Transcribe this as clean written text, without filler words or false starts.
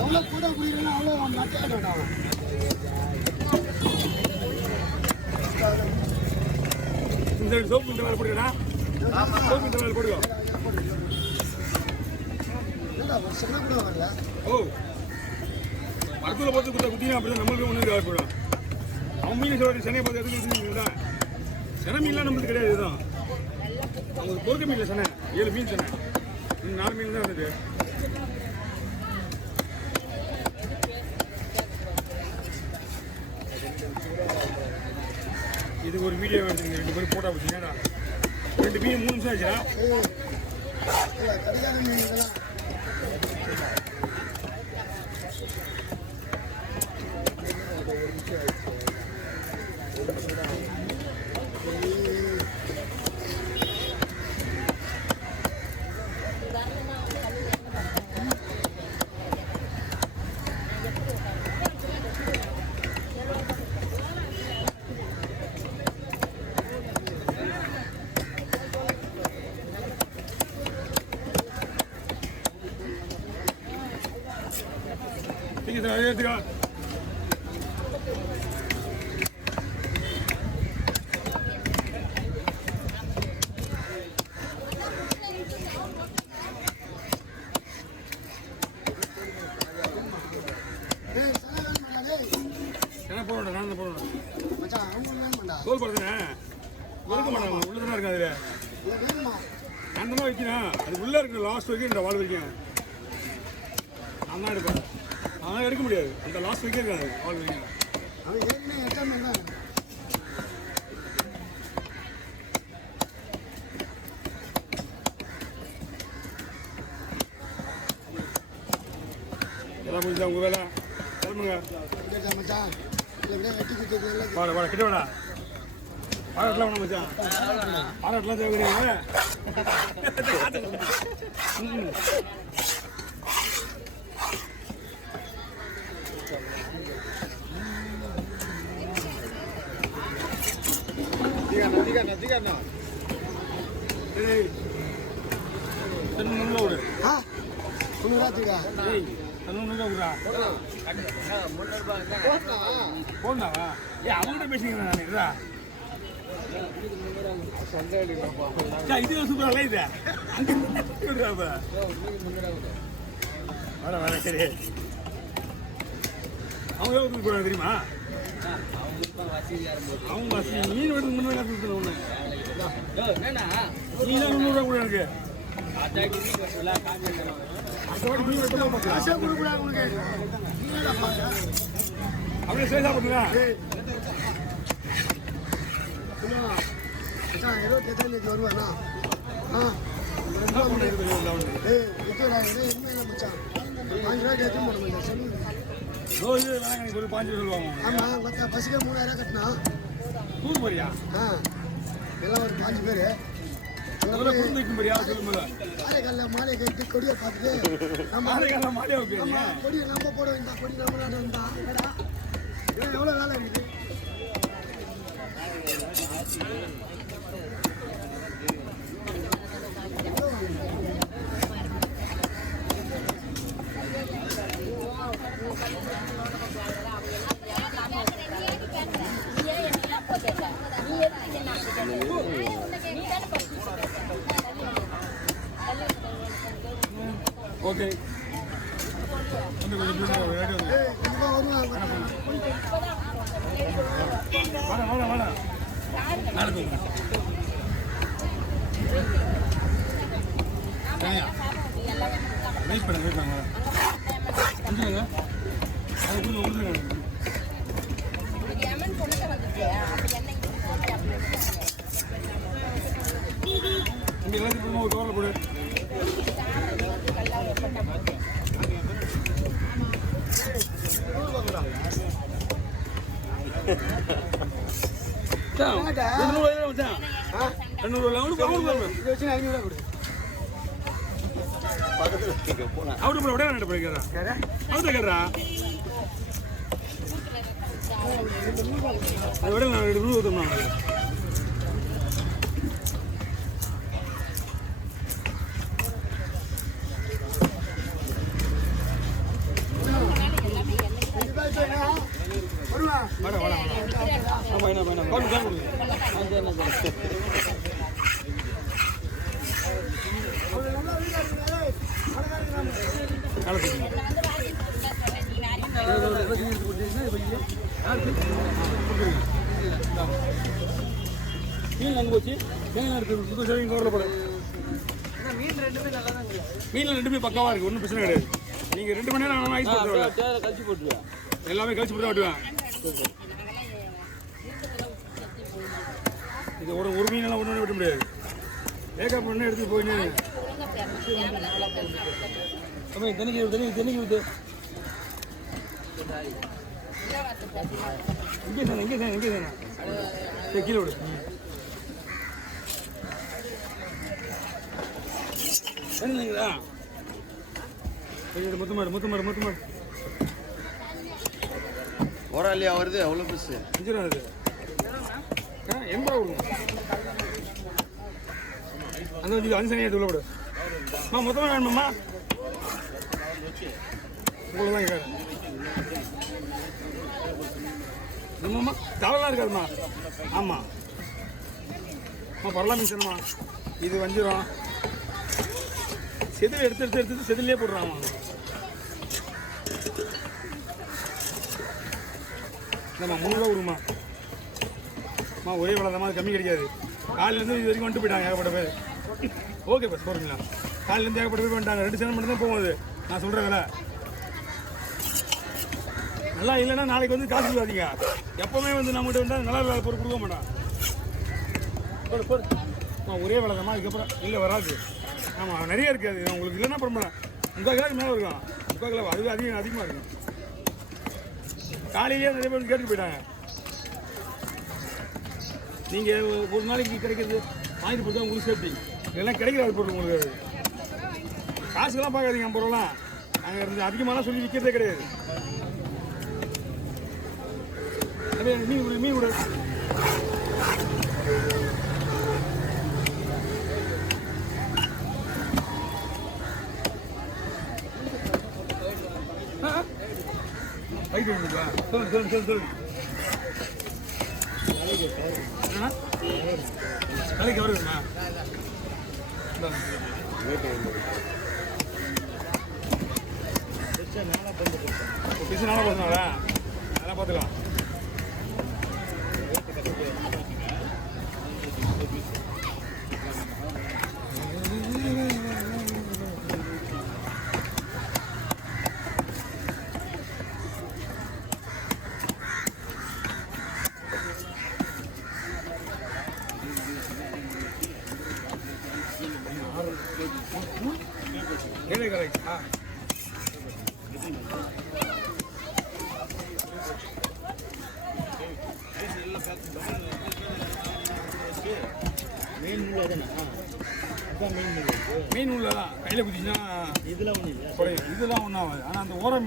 எவ்வளோ கூட குடிக்கிறேன்னா அவ்வளோ மாட்டான். இந்த சோப்பு இந்த வேலை போடுறா. சோப்பு இந்த வேலை போடுவோம். ஒரு சின்ன கூட வரல. ஓ மரத்தில் பார்த்து குத்தினா அப்படி தான் நம்மளுக்கு ஒன்று வேலை போடும். அவன் மீன் சொல்ற சென்னை பார்த்து எடுத்து தான் சென மீன்லாம் நம்மளுக்கு கிடையாது. இதுதான் அவங்களுக்கு பொறுக்க மீன் இல்லை. சென்னை 7 மீன் சென்னை 4 மீன் தான் இருந்தது. இது ஒரு வீடியோ எடுத்துங்க. 2 பேரும் போட்டா வச்சுங்க. 2 மீன் 3 நிமிஷம் ஆச்சுடா. எடுத்துக்கா. என்ன போடணும்? நான் தான் போடணும். தோல் போடுறேன். இருக்க மாட்டாங்க. உள்ளதான் இருக்கு. அதில் அந்த மாதிரி வைக்கணும். அது உள்ளே இருக்கு. லாஸ்ட் வரைக்கும் இந்த வால் வரைக்கும் நான் தான் எடுப்பேன். ஆனால் எடுக்க முடியாது. அந்த லாஸ்ட் வரைக்கும் இருக்காது. வால் வரைக்கும் எல்லாம் முடிஞ்சா உங்கள் வேலை கிளம்புங்க. வாடா வாடா கிட்ட வாடா. பாராட்டலாம் வேணாம் மச்சான். பாராட்டலாம் தேவைக்கிறீங்க. Tiga. Hey. Tenun lu deh. Hah? Tenun tiga. Hey, tenun lu udah. Pona. Ya, aku udah basic kan ini, dah. Ya, itu super lagi dah. Itu apa? Mana sih? Kamu yang tu kurang terima? அவங்க வாசி மீன் வந்து முன்னாடி கொடுக்கணும். ஒன்று மீன் 300 கூட இருக்கு. அப்படியே சேஷா பண்ணுங்க. ஏதோ கேட்டாங்க வருவானா? ஒரு 5 சொல்லுவாங்க. ஆமா பஸ்ஸுக்கு 3000 கட்டினா டூர் போறியா? எல்லாம் ஒரு 5 பேர் மாலை கட்டி கொடியை பார்த்துட்டு கொடியை நம்ம போட வேண்டாம். கொடி நம்ம நாடு வந்தா எவ்வளோ வேலை இருக்குது. ஓகே வாடா நாளைக்கு வெயிட் பண்ணுங்க. வந்துருங்க. அது கொஞ்சம் வந்துருங்க. இங்கே எல்லாத்தையும் ஒரு கவரில் போடு. கால் கொடுங்க. மீன் அங்கே போச்சு தேங்காய் இருக்குது புது சேவையும் கவரில் போட மீன் ரெண்டுமே பக்காவாக இருக்குது ஒன்றும் பிரச்சனை கிடையாது நீங்கள் 2 மணி நேரம் ஆனால் ஐஸ் போட்டுருவேன் கழிச்சு போட்டுருவேன் எல்லாமே கழிச்சு போட்டு விட்டுவேன் இது ஒரு மீனெல்லாம் ஒன்று விட முடியாது ஏக்கா பண்ணு எடுத்துட்டு போயின்னு தென்னைக்கு விட்டு இங்கே தானே சரி கீழே விடு சரிங்களா சரி முத்து மாடு ஓராலியா வருது எவ்வளோ பீஸ் 5 ரூபா அது 80 ரூபா கொடுங்க அந்த கொஞ்சம் அஞ்சனியாக உள்ள விடு மொத்தமாக வேணுமாம்மா உங்களுக்கு தான் கேட்குறேன் என்னம்மா தவறெல்லாம் இருக்காதும்மா ஆமாம் பரலாம் மிஷன்மா இது வஞ்சிரம் செதில் எடுத்து செதிலே போடுறாம்மா இல்லைம்மா 3 ரூபா கொடுமா ஒரே விளாதம்மா அது கம்மி கிடைக்காது காலையிலேருந்து இது வரைக்கும் வந்துட்டு போயிட்டாங்க ஏகப்பட்ட பேர் ஓகே பஸ் போகிறீங்களா காலையிலேருந்து ஏகப்பட்ட பேர் வந்துட்டாங்க 2 சேனல் மட்டும் தான் போகுது நான் சொல்கிற வேலை நல்லா இல்லைன்னா நாளைக்கு வந்து காசு கொடுக்காதீங்க எப்போவுமே வந்து நம்மகிட்ட வந்தால் நல்லா இல்லாத பொருள் கொடுக்க மாட்டான் போடு ஒரே விளாதம்மா அதுக்கப்புறம் இல்லை வராது ஆமாம் நிறைய இருக்காது உங்களுக்கு இல்லைன்னா பண்ணலாம் 3/4 கிலோக்கு மேலே இருக்கும் 3/4 கிலோ அதுவே அதிகமாக இருக்கும் காலையிலேயே நிறைய பேர் கேட்டு போயிட்டாங்க நீங்கள் ஒரு நாளைக்கு கிடைக்கிறது வாங்கிட்டு போட்டு உங்களுக்கு சேஃப்டி இதெல்லாம் கிடைக்கிற பொருள் உங்களுக்கு காசுலாம் பார்க்காதீங்க பொருள்லாம் நாங்கள் இருந்து அதிகமாகலாம் சொல்லி விற்கிறதே கிடையாது அதே மீன் கூட ரைட் வந்துக்கா சொல்லு நாளைக்கு வருதுண்ணா பிசு நாளாக போதுனால அதெல்லாம் பார்த்துக்கலாம் ஏழை கரெக்ட் மீன் உள்ள தான் கையில் குதிச்சுன்னா இதெல்லாம் ஒன்றும் இல்லை இதெல்லாம் ஒன்றும் ஆகாது ஆனால் அந்த ஓரம்